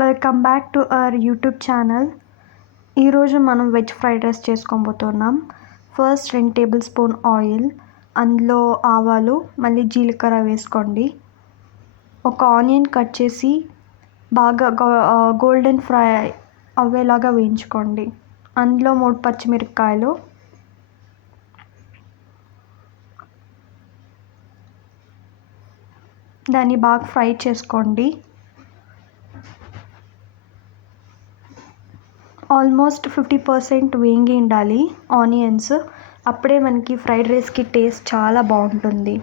Welcome back to our YouTube channel. ఈరోజు మనం veg fried rice చేసుకోబోతున్నాం. ఫస్ట్ 2 టేబుల్ స్పూన్ ఆయిల్, అందులో ఆవాలు, మళ్ళీ జీలకర్ర వేసుకోండి. ఒక ఆనియన్ కట్ చేసి బాగా గోల్డెన్ ఫ్రై అవ్వేలాగా వేయించుకోండి. అందులో 3 పచ్చిమిరపకాయలు, దాన్ని బాగా ఫ్రై చేసుకోండి. ఆల్మోస్ట్ 50% వేగి ఉండాలి ఆనియన్స్, అప్పుడే మనకి ఫ్రైడ్ రైస్కి టేస్ట్ చాలా బాగుంటుంది.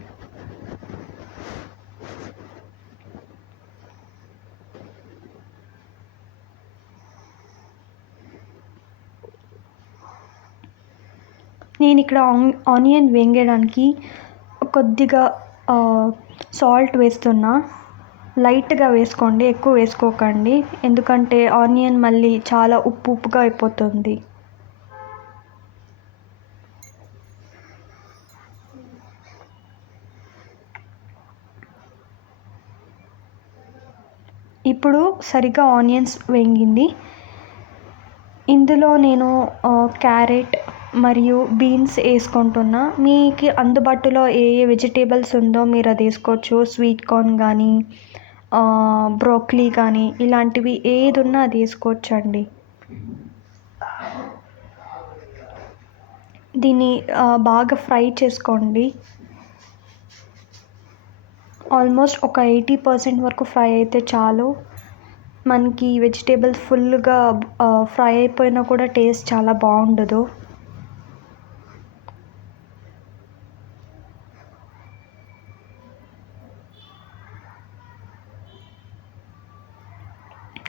నేను ఇక్కడ ఆనియన్ వేగడానికి కొద్దిగా సాల్ట్ వేస్తున్నా. లైట్గా వేసుకోండి, ఎక్కువ వేసుకోకండి, ఎందుకంటే ఆనియన్ మళ్ళీ చాలా ఉప్పుగా అయిపోతుంది. ఇప్పుడు సరిగా ఆనియన్స్ వేగింది. ఇందులో నేను క్యారెట్ మరియు బీన్స్ వేసుకుంటున్నా. మీకు అందుబాటులో ఏ వెజిటేబుల్స్ ఉందో మీరు అది వేసుకోవచ్చు. స్వీట్ కార్న్ కానీ, బ్రోకలీ కానీ, ఇలాంటివి ఏది ఉన్నా అది వేసుకోవచ్చు అండి. దీన్ని బాగా ఫ్రై చేసుకోండి. ఆల్మోస్ట్ ఒక 80% వరకు ఫ్రై అయితే చాలు. మనకి వెజిటేబుల్స్ ఫుల్గా ఫ్రై అయిపోయినా కూడా టేస్ట్ చాలా బాగుండదు.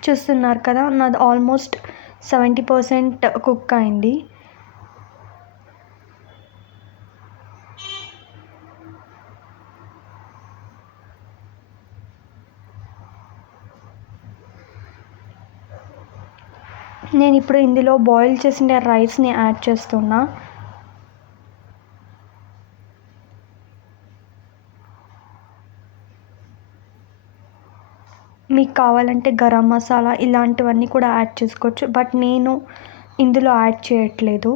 చూస్తున్నారు కదా, నాది ఆల్మోస్ట్ 70% కుక్ అయింది. నేను ఇప్పుడు ఇందులో బాయిల్ చేసిన రైస్ని యాడ్ చేస్తున్నా. మీకు కావాలంటే గరం మసాలా ఇలాంటివన్నీ కూడా యాడ్ చేసుకోవచ్చు, బట్ నేను ఇందులో యాడ్ చేయట్లేదు.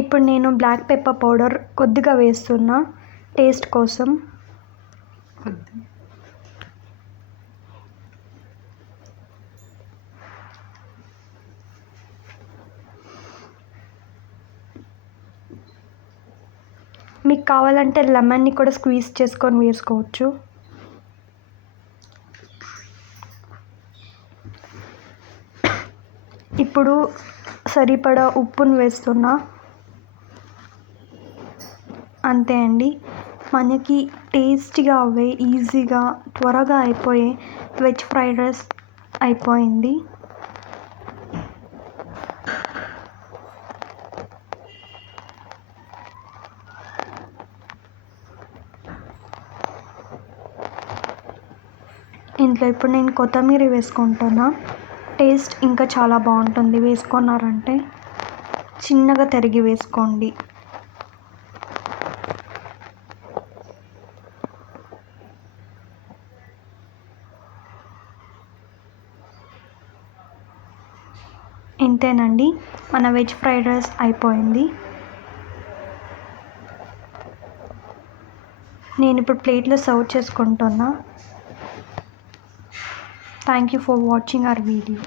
ఇప్పుడు నేను బ్లాక్ పెప్పర్ పౌడర్ కొద్దిగా వేస్తున్నా టేస్ట్ కోసం. మీకు కావాలంటే లెమన్ని కూడా స్క్వీజ్ చేసుకొని వేసుకోవచ్చు. ఇప్పుడు సరిపడా ఉప్పును వేస్తున్నా. అంతే అండి, మనకి టేస్టీగా ఈజీగా త్వరగా అయిపోయే వెజ్ ఫ్రైడ్ రైస్ అయిపోయింది. ఇంట్లో ఇప్పుడు నేను కొత్తిమీర వేసుకుంటున్నా. టేస్ట్ ఇంకా చాలా బాగుంటుంది వేసుకున్నారంటే. చిన్నగా తరిగి వేసుకోండి. ఇంతేనండి, మన వెజ్ ఫ్రైడ్ రైస్ అయిపోయింది. నేను ఇప్పుడు ప్లేట్లో సర్వ్ చేసుకుంటున్నా. Thank you for watching our video.